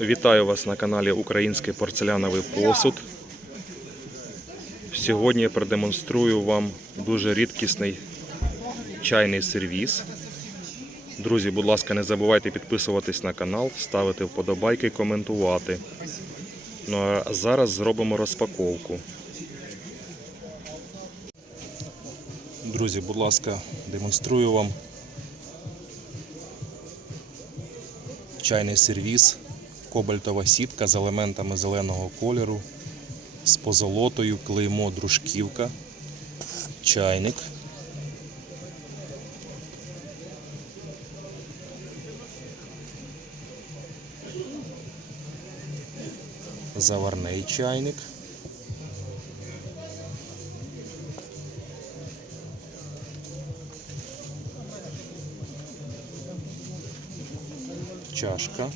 Вітаю вас на каналі Український порцеляновий посуд. Сьогодні я продемонструю вам дуже рідкісний чайний сервіс. Друзі, будь ласка, не забувайте підписуватись на канал, ставити вподобайки, коментувати. Ну а зараз зробимо розпаковку. Друзі, будь ласка, демонструю вам чайний сервіс, кобальтова сітка з елементами зеленого кольору, з позолотою, клеймо дружківка, чайник. Заварний чайник. Чашка.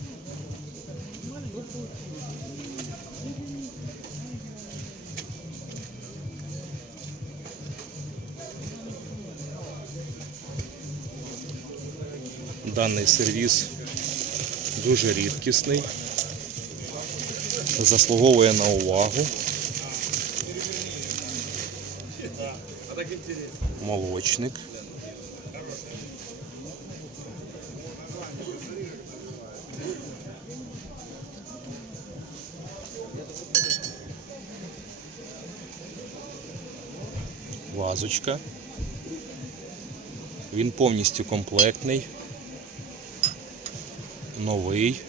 Даний сервіс дуже рідкісний, заслуговує на увагу. Молочник. Вазочка. Він повністю комплектний, новий.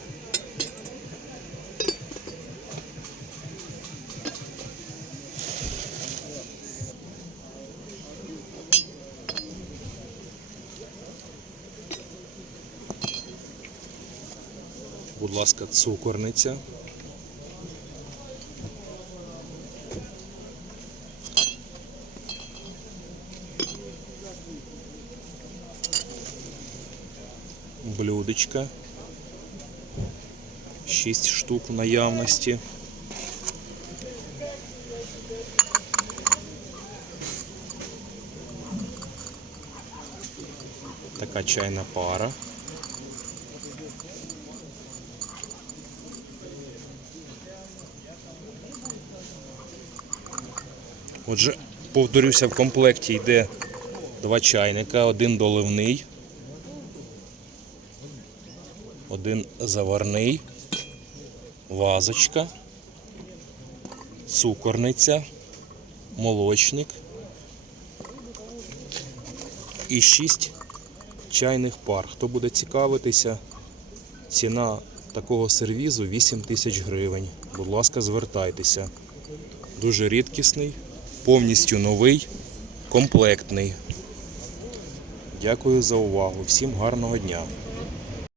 Будь ласка, цукорниця. Блюдечка. 6 штук в наявності. Така чайна пара. Отже, повторюся, в комплекті йде два чайника, один доливний, один заварний, вазочка, цукорниця, молочник і шість чайних пар. Хто буде цікавитися, ціна такого сервізу 8 тисяч гривень. Будь ласка, звертайтеся. Дуже рідкісний, повністю новий, комплектний. Дякую за увагу. Всім гарного дня.